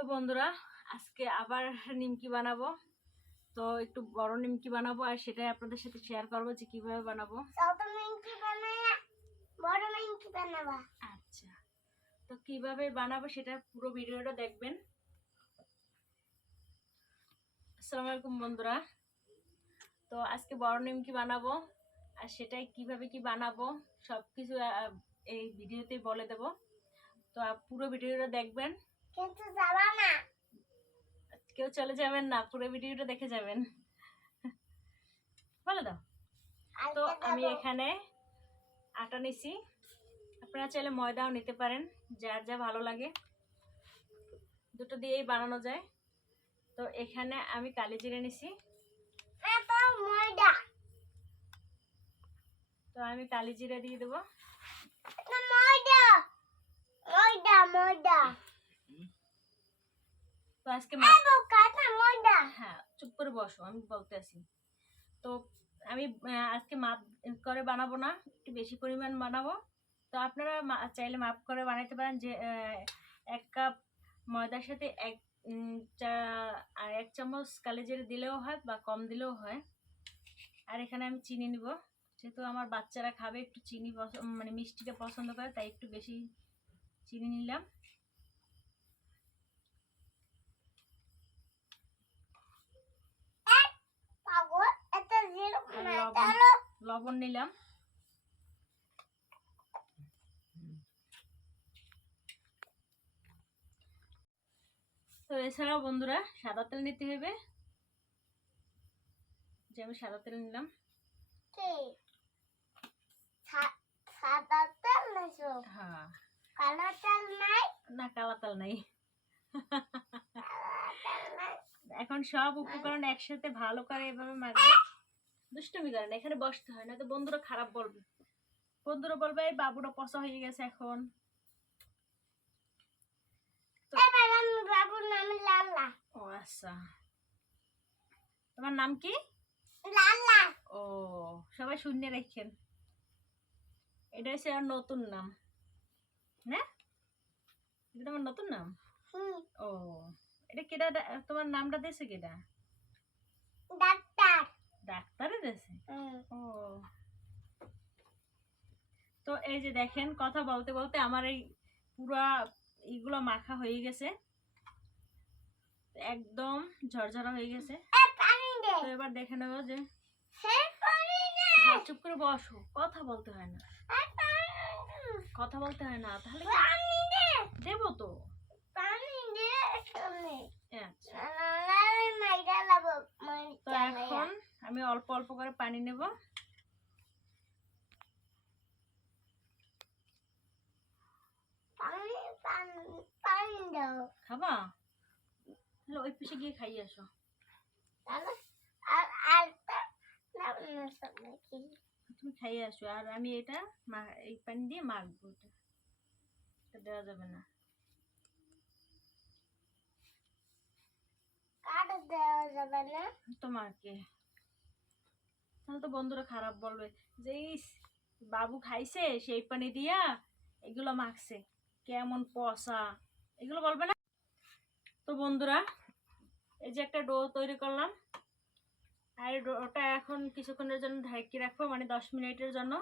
তো বন্ধুরা আজকে আবার নিমকি বানাবো। তো একটু বড় নিমকি বানাবো আর সেটাই আপনাদের সাথে শেয়ার করব যে কীভাবে বানাবো। বড় আচ্ছা তো কীভাবে বানাবো সেটা পুরো ভিডিওটা দেখবেন। আসসালামু আলাইকুম বন্ধুরা। তো আজকে বড় নিমকি বানাবো আর সেটাই কীভাবে কি বানাবো সব কিছু এই ভিডিওতে বলে দেব। তো পুরো ভিডিওটা দেখবেন। কিন্তু যাবা না। কেউ চলে যাবেন না পুরো ভিডিওটা দেখে যাবেন। বলে দাও। তো আমি এখানে আটা নিছি। আপনারা চাইলে ময়দাও নিতে পারেন যার যা ভালো লাগে। দুটো দিয়েই বানানো যায়। তো এখানে আমি কালি জিরে নিছি। ময়দা। তো আমি কালি জিরে দিয়ে দেবো। ময়দা। ময়দা ময়দা। তো আজকে হ্যাঁ চুপ করে বসো আমি বলতে আসি তো আমি আজকে মাপ করে বানাবো না একটু বেশি পরিমাণ বানাবো। তো আপনারা চাইলে মাপ করে বানাতে পারেন যে এক কাপ ময়দার সাথে এক চা- আর এক চামচ কালি জিরে দিলেও হয় বা কম দিলেও হয়। আর এখানে আমি চিনি নিব। যেহেতু আমার বাচ্চারা খাবে একটু চিনি মানে মিষ্টিটা পছন্দ করে তাই একটু বেশি চিনি নিলাম পাগল এত জিরো আর ময়দা লবণ। লবণ নিলাম। তো এছাড়াও বন্ধুরা সাদা তেল নিতে হবে। যে আমি সাদা তেল নিলাম। সাদা তেল হ্যাঁ। কালো তেল নাই? না কালা তেল নাই। কালো তেল নাই? এখন সব উপকরণ একসাথে ভালো করে এভাবে মাখবে। দুষ্টমি করে না এখানে বসতে হয় না তো বন্ধুরা খারাপ বলবে। বন্ধুরা বলবে এই বাবুটা পচা হয়ে গেছে এখন। ও আচ্ছা। তোমার নাম কি? ও সবাই শূন্য রাখেন। এটা হচ্ছে আর নতুন নাম। না এটা তোমার নতুন নাম? ও এটা কেটা তোমার নামটা দিয়েছে কেটা ডাক্তার ডাক্তারে ও। তো এই যে দেখেন কথা বলতে বলতে আমার এই পুরা এইগুলো মাখা হয়ে গেছে। একদম ঝরঝরা হয়ে গেছে। তো এবার দেখে নেব যে হ্যাঁ চুপ করে বসো কথা বলতে হয় না। কথা বলতে হয় না তাহলে দেবো তো? আচ্ছা। তো এখন আমি অল্প অল্প করে পানি নেব। খাবা? তাহলে ওই পিসে গিয়ে খাইয়ে আসো। তুমি খাইয়ে আসো আর আমি এটা এই পানি দিয়ে মাখবো এটা। দেওয়া যাবে না। দেওয়া যাবে না? তোমাকে। তাহলে তো বন্ধুরা খারাপ বলবে। যে বাবু খাইছে সেই পানি দিয়া এগুলো মাখছে। কেমন পচা। এগুলো বলবে না? তো বন্ধুরা এই যে একটা ডো তৈরি করলাম। আর ডোটা এখন কিছুক্ষণের জন্য ঢাকি রাখব মানে দশ মিনিটের জন্য।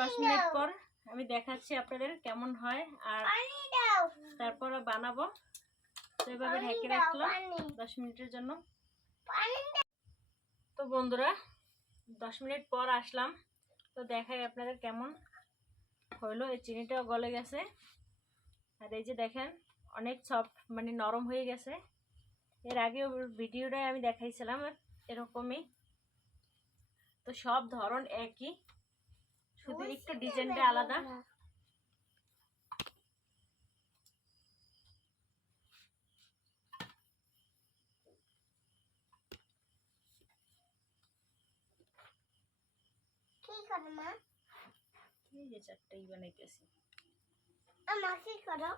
দশ মিনিট পর আমি দেখাচ্ছি আপনাদের কেমন হয় আর তারপর বানাবো। তো এভাবে ঢেকে রাখলাম দশ মিনিটের জন্য। তো বন্ধুরা দশ মিনিট পর আসলাম। তো দেখাই আপনাদের কেমন হইল। এই চিনিটাও গলে গেছে। আর এই যে দেখেন অনেক সফট মানে নরম হয়ে গেছে। এর আগেও ভিডিওটাই আমি দেখাইছিলাম এরকমই। তো সব ধরন একই। শুধু একটু ডিজাইনটা আলাদা। করো মা? এই যে চারটাই বানাইতেছি। আমা কি করো?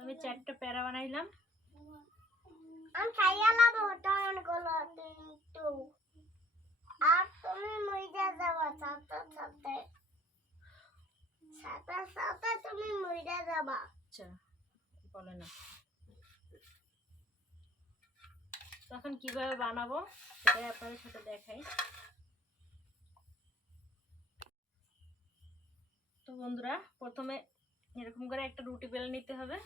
আমি চারটা প্যারা বানাইলাম। আমি খাইয়ে লাবো তখনগুলো কিন্তু আর তুমি মইরা যাবা সাথে সাথে সাথে সাথে তুমি মইরা যাবা। আচ্ছা বলে না তখন কীভাবে বানাবো সেটাই আপনাদের সাথে দেখাই। তো বন্ধুরা প্রথমে এরকম করে একটা রুটি বেলে নিতে হবে।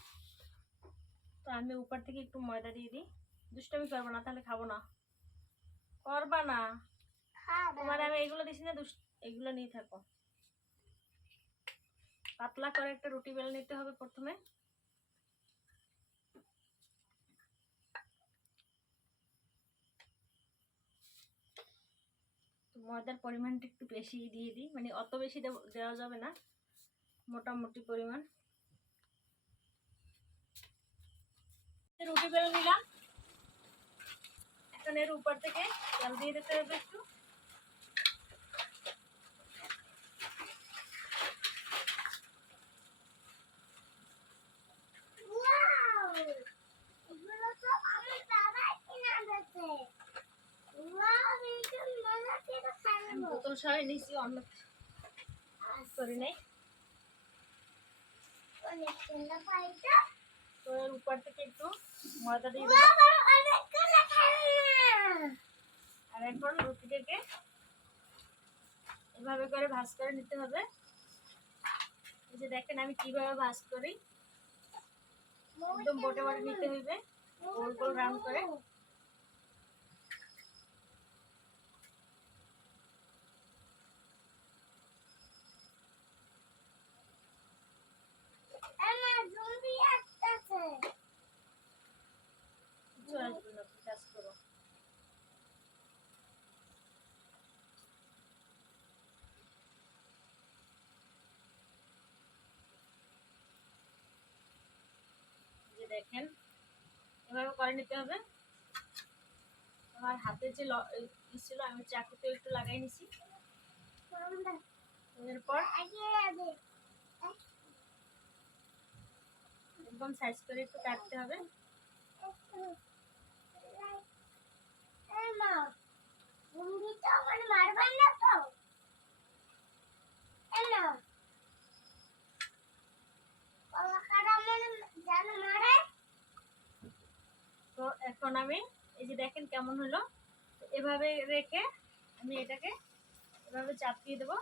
তো আমি উপর থেকে একটু ময়দা দিয়ে দিই। দুষ্টামি করব না তাহলে খাব না। করবা না। তোমার আমি এগুলো দিছি না এগুলো নিয়ে থাকো। পাতলা করে একটা রুটি বেলে নিতে হবে প্রথমে। ময়দার পরিমাণটা একটু বেশি দিয়ে দিই। মানে অত বেশি দেওয়া যাবে না। মোটামুটি পরিমাণ। রুটি বেলে নিলাম এখন এর উপর থেকে তেল দিয়ে দিতে হবে একটু Wow! এগুলো তো আমার বাবা কিনে দিয়েছে। Wow, এটা মজা করে খাব। নিয়েছি অন্য উপর থেকে একটু ময়দা দিয়ে দেবো। আর এরপর রুটিটাকে এভাবে করে ভাজ করে নিতে হবে যে দেখেন আমি কীভাবে ভাজ করি একদম বটে বটে নিতে হইবে, গোল গোল রাউন্ড করে আমার জম্বি আসতেছে। কিছু আসবে না তুমি কাজ করো এই যে দেখেন। এভাবে করে নিতে হবে। আমার হাতে যে ছিল আমি চাকুতে একটু লাগাই নিছি। এরপর। একদম সাইজ করে একটু কাটতে হবে। এই মা, জম্বি তো আমার মারবার না তো? এই নাও। কলাকার আমার যেন মারে তো এই যে দেখেন কেমন হলো। এভাবে রেখে আমি এটাকে এভাবে চাপিয়ে দেবো।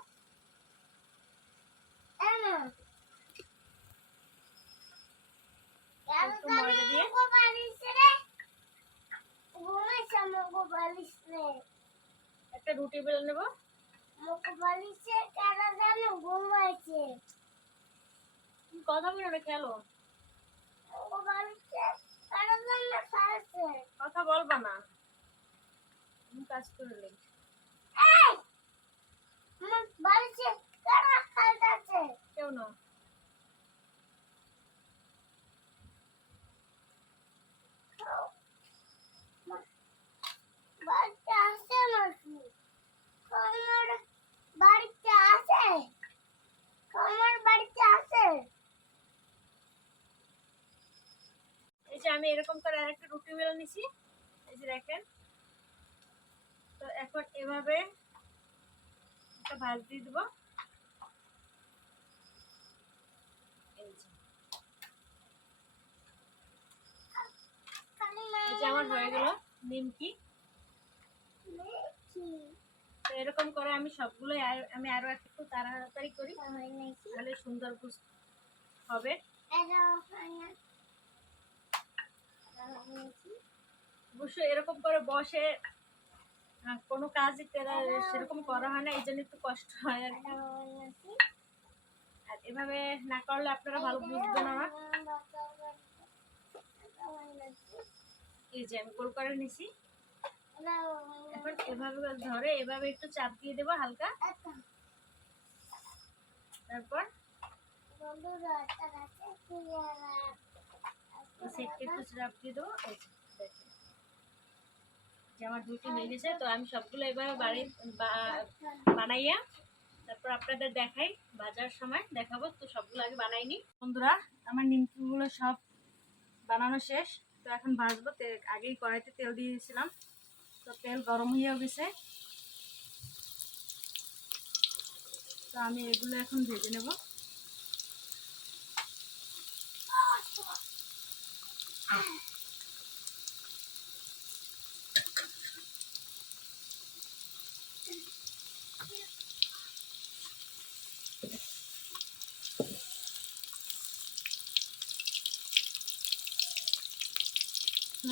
একটু রুটি বেলে নেব। কথা বলে খেলো মুখো বালিশে কেন জানো খাইছে কথা বলবা না। তুমি কাজ করে নেই। কেন খাইতেছে কেউ না বাড়িতে আসে নাকি কমর বাড়িতে আসে কমর বাড়িতে আসে এই যে আমি এরকম আরেকটা নিছি। এই যে দেখেন। তো এখন এভাবে একটা ভাজ দিয়ে দেবো আমার হয়ে গেল নিমকি। এরকম করে আমি সবগুলোই আমি আরও একটু তাড়াতাড়ি করি। হয় তাহলে সুন্দর হবে। অবশ্যই এরকম করে বসে কোনো কাজই তেরা- সেরকম করা হয় না, এই জন্য একটু কষ্ট হয় আর আর এভাবে না করলে আপনারা ভালো বুঝবেন না। এই যে আমি গোল করে নিছি। এখন এভাবে ধরে এভাবে একটু চাপ দিয়ে দেবো হালকা। তারপর সেটকে খুচরা আপনি যে আমার দুটি হয়ে তো আমি সবগুলো এবার বাড়ি বানাইয়া তারপর আপনাদের দেখাই বাজার সময়। দেখাবো, তো সবগুলো আগে বানাইনি বন্ধুরা, আমার নিমকিগুলো সব বানানো শেষ। তো এখন ভাজবো আগেই কড়াইতে তেল দিয়েছিলাম। তো তেল গরম হয়েও গেছে। তো আমি এগুলো এখন ভেজে নেব। তো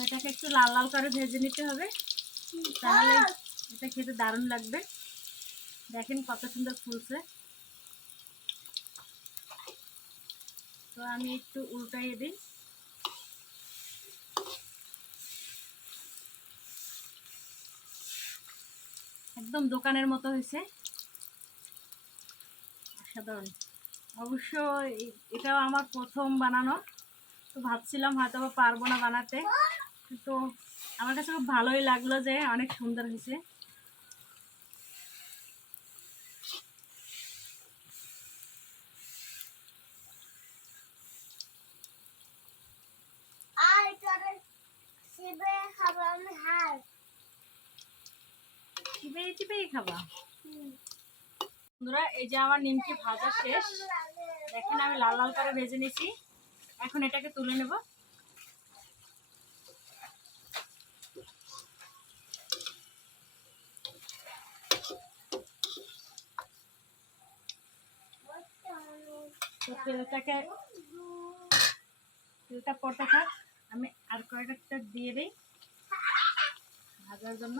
এটাকে একটু লাল লাল করে ভেজে নিতে হবে। তাহলে এটা খেতে দারুণ লাগবে। দেখেন কত সুন্দর ফুলছে। তো আমি একটু উল্টাইয়ে দিই। একদম দোকানের মতো হয়েছে। অসাধারণ। অবশ্য এটাও আমার প্রথম বানানো। তো ভাবছিলাম হয়তো বা পারব না বানাতে। তো আমার কাছে খুব ভালোই লাগল যে অনেক সুন্দর হয়েছে আর তোর শিবে খাব আমি হাল চিপেই চিপেই খাবা। বন্ধুরা, এই যে আমার নিমকি ভাজা শেষ। দেখেন আমি লাল লাল করে ভেজে নিয়েছি। এখন এটাকে তুলে নেব। তেলটাকে, তেলটা পড়তে থাক। আমি আর কয়েকটা দিয়ে দিই ভাজার জন্য।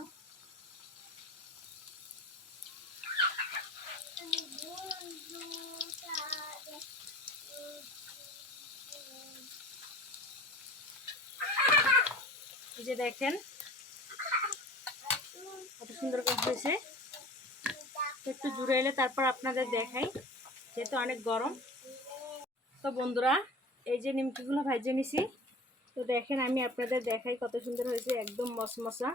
এই যে দেখেন, কত সুন্দর করে হয়েছে। একটু জুড়ে এলে তারপর আপনাদের দেখাই, যেহেতু অনেক গরম। তো বন্ধুরা, এই যে নিমকিগুলো ভেজে নিছি। তো দেখেন, আমি আপনাদের দেখাই কত সুন্দর হয়েছে, একদম মশমশা।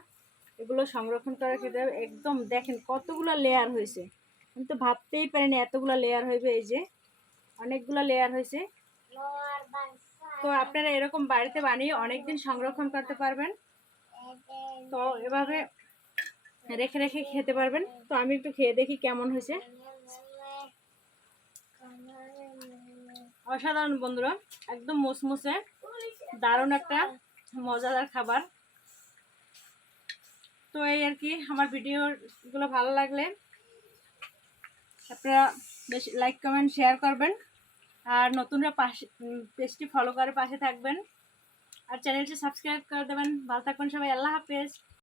এগুলো সংরক্ষণ করে খেতে হবে একদম দেখেন কতগুলো লেয়ার হয়েছে। আমি তো ভাবতেই পারিনি এতগুলো লেয়ার হইবে এই যে। অনেকগুলো লেয়ার হয়েছে। তো আপনারা এরকম বাড়িতে বানিয়ে অনেক দিন সংরক্ষণ করতে পারবেন। তো এভাবে রেখে রেখে খেতে পারবেন। তো আমি একটু খেয়ে দেখি কেমন হয়েছে। অসাধারণ বন্ধুরা, একদম মুসমুসে, দারুণ একটা মজাদার খাবার। তো এই আর কি, আমার ভিডিওগুলো ভালো লাগলে আপনারা বেশি লাইক কমেন্ট শেয়ার করবেন। আর নতুনরা পাশে পেজটি ফলো করে পাশে থাকবেন। আর চ্যানেলটি সাবস্ক্রাইব করে দেবেন। ভালো থাকবেন সবাই। আল্লাহ হাফেজ।